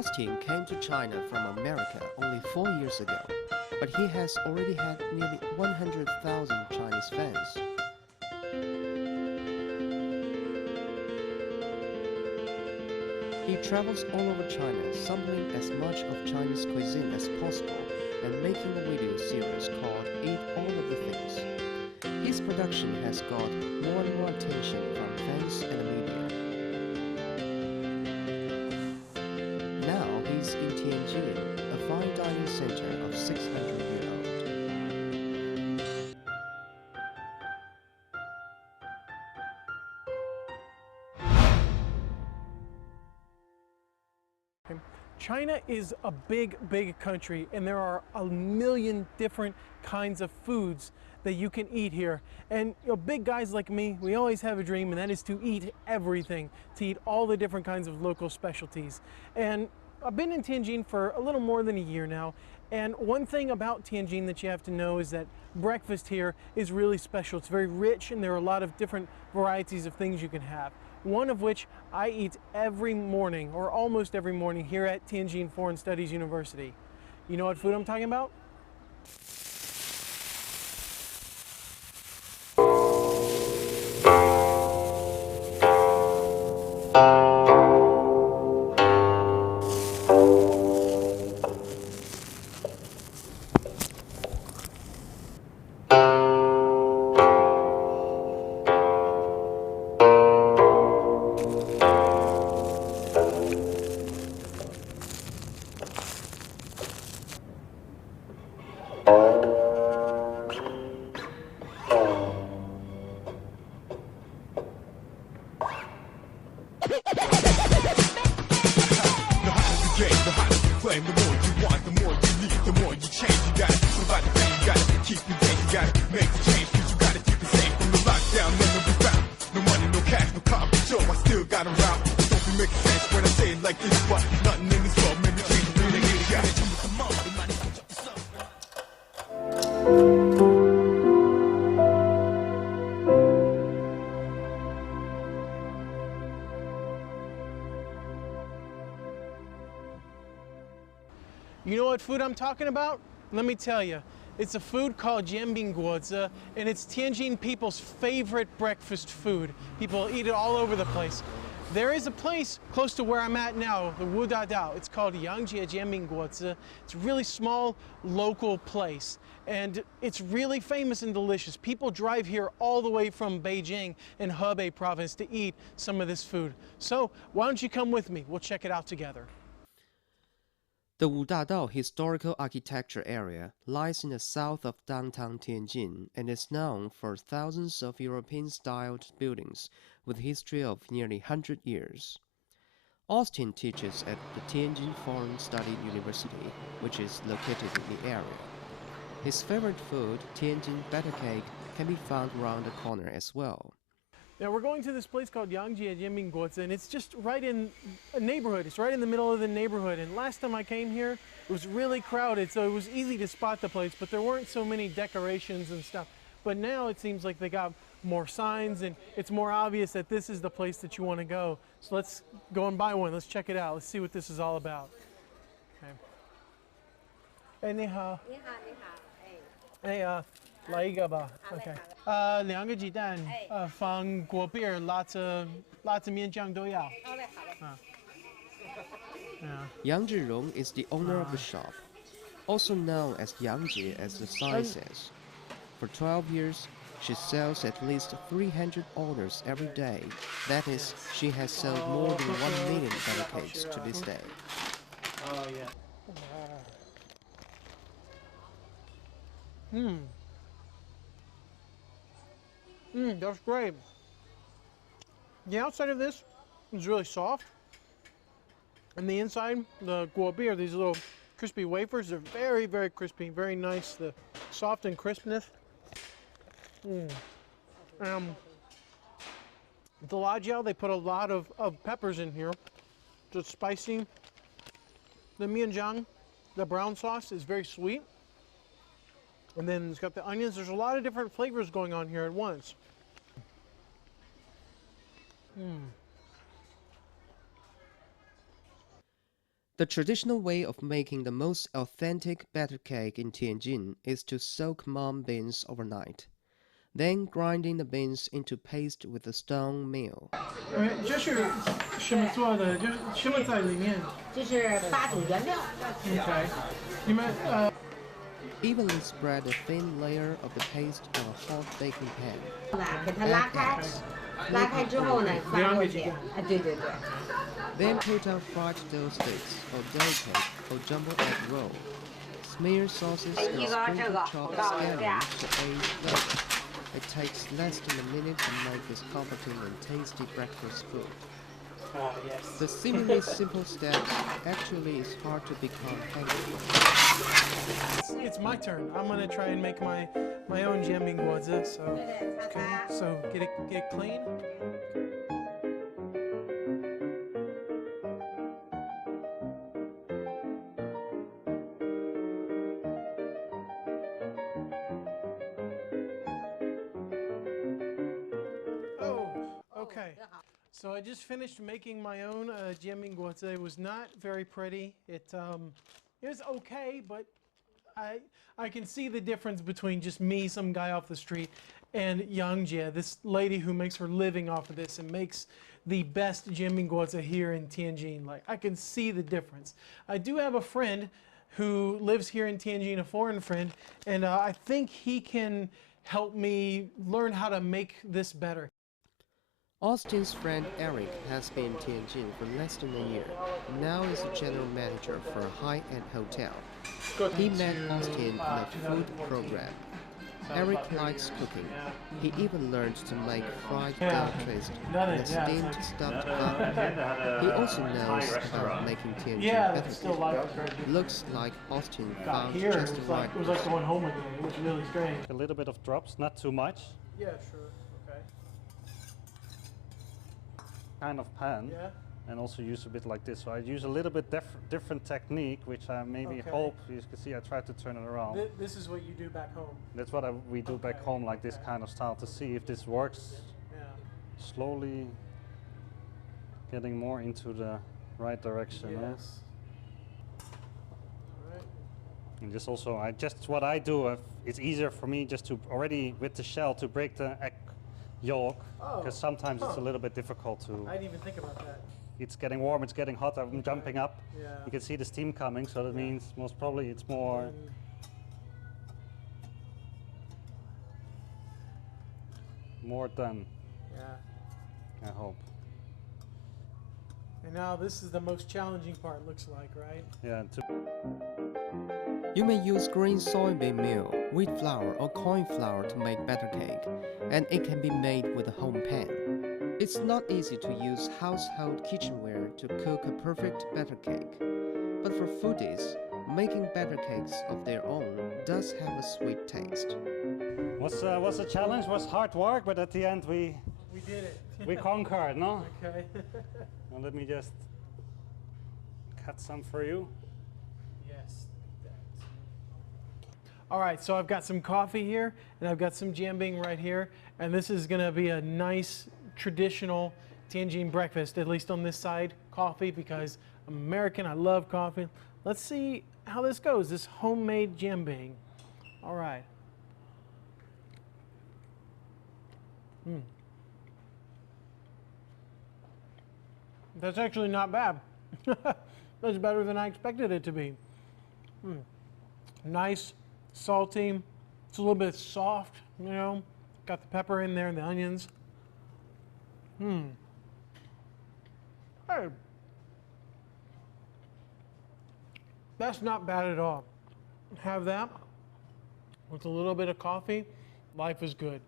Austin came to China from America only 4 years ago, but he has already had nearly 100,000 Chinese fans. He travels all over China, sampling as much of Chinese cuisine as possible and making a video series called Eat All of the Things. His production has got more and more attention from fans and the media. Now he's in Tianjin, a fine dining center of 600-year-old. China is a big country, and there are a million different kinds of foods that you can eat here. And big guys like me, we always have a dream, and that is to eat everything, to eat all the different kinds of local specialties. And I've been in Tianjin for a little more than a year now, and one thing about Tianjin that you have to know is that breakfast here is really special. It's very rich, and there are a lot of different varieties of things you can have. One of which I eat every morning, or almost every morning, here at Tianjin Foreign Studies University. You know what food I'm talking about? The more you want, the more you need, the more you change. You gotta provide the pain, you gotta keep the game, you gotta make the change, cause you gotta keep it safe from the lockdown, never be found. No money, no cash, no car, but sure, I still got a route. Don't be making sense when I say it like this, but nothing in this world made me change the way they need it. Gotta change the money, the money, the sun. You know what food I'm talking about? Let me tell you. It's a food called jianbingguozi, and it's Tianjin people's favorite breakfast food. People eat it all over the place. There is a place close to where I'm at now, the Wudadao. It's called Yangjie Jianbingguozi. It's a really small local place, and it's really famous and delicious. People drive here all the way from Beijing and Hebei province to eat some of this food. So why don't you come with me? We'll check it out together. The Wudadao historical architecture area lies in the south of downtown Tianjin and is known for thousands of European-styled buildings with a history of nearly 100 years. Austin teaches at the Tianjin Foreign Studies University, which is located in the area. His favorite food, Tianjin Battercake, can be found around the corner as well. Now we're going to this place called Yangjie Jianbingguozi, and it's just right in a neighborhood. It's right in the middle of the neighborhood. And last time I came here, it was really crowded, so it was easy to spot the place, but there weren't so many decorations and stuff. But now it seems like they got more signs, and it's more obvious that this is the place that you want to go. So let's go and buy one. Let's check it out. Let's see what this is all about. Okay. Hey, 你好。你好，你好。哎。来一个吧 ，OK。2个鸡蛋，放果饼，辣子面酱都要。好嘞，好嘞。Yang Zhirong is the owner of the shop, also known as Yangjie as the sign says. For 12 years, she sells at least 300 orders every day. That is, she has sold more than 1 million battercakes to this day. Oh yeah. That's great. The outside of this is really soft, and the inside, the guobi, are these little crispy wafers. They're very, very crispy, very nice. The soft and crispness. The lajiao, they put a lot of peppers in here. Just spicy. The mianjiang, the brown sauce, is very sweet. And then it's got the onions. There's a lot of different flavors going on here at once. The traditional way of making the most authentic batter cake in Tianjin is to soak mung beans overnight, then grinding the beans into paste with a stone mill. 这是什么做的？就是什么在里面？这是8种原料。OK，你们Evenly spread a thin layer of the paste on a hot baking pan. 给它拉开，拉开之后呢，放过去。对对对。Then put on fried dough sticks or dough cake or jumbo egg roll. Smear sauces and sprinkle chopped scallions to aid flavor. It takes less than a minute to make this comforting and tasty breakfast food. Yes. The seemingly simple steps actually is hard to become habitual. It's my turn. I'm gonna try and make my own jianbing guozi. So okay, so get it clean. Oh, okay. So I just finished making my own jianbing guozi. It was not very pretty. It was okay, but I can see the difference between just me, some guy off the street, and Yang Jie, this lady who makes her living off of this and makes the best jianbing guozi here in Tianjin. Like, I can see the difference. I do have a friend who lives here in Tianjin, a foreign friend, and I think he can help me learn how to make this better. Austin's friend Eric has been in Tianjin for less than a year. Now is a general manager for a high-end hotel. He met Austin in a food program. Eric likes cooking. He even learned to make fried duck twist and a steamed stuffed duck. He also knows about making Tianjin better. Looks like Austin found Here, just the right it was like going home again. It was really strange. A little bit of drops, not too much. Yeah, sure. Okay. Kind of pan. Yeah. And also use a bit like this. So I use a little bit different technique, which I maybe Okay. hope you can see. I try to turn it around. This is what you do back home. That's what we do back home, like this kind of style, to see if this works. Yeah. Slowly getting more into the right direction. Yes. Huh? All right. And just also, what I do. It's easier for me just to already with the shell to break the egg yolk, Oh, because sometimes it's a huh. little bit difficult to. I didn't even think about that. It's getting warm, it's getting hot, I'm jumping up. Yeah. You can see the steam coming, so that means most probably it's more done, Yeah. I hope. And now this is the most challenging part, looks like, right? Yeah, You may use green soybean meal, wheat flour, or corn flour to make batter cake, and it can be made with a home pan. It's not easy to use household kitchenware to cook a perfect batter cake. But for foodies, making batter cakes of their own does have a sweet taste. was the challenge, was hard work, but at the end we did it. we conquered, no? Okay. Now let me just cut some for you. Yes. All right, so I've got some coffee here, and I've got some jianbing right here, and this is going to be a nice traditional Tianjin breakfast, at least on this side, coffee, because I'm American, I love coffee. Let's see how this goes, this homemade jianbing. All right. That's actually not bad. That's better than I expected it to be. Nice, salty. It's a little bit soft, you know. Got the pepper in there and the onions. Hey. That's not bad at all. Have that with a little bit of coffee. Life is good.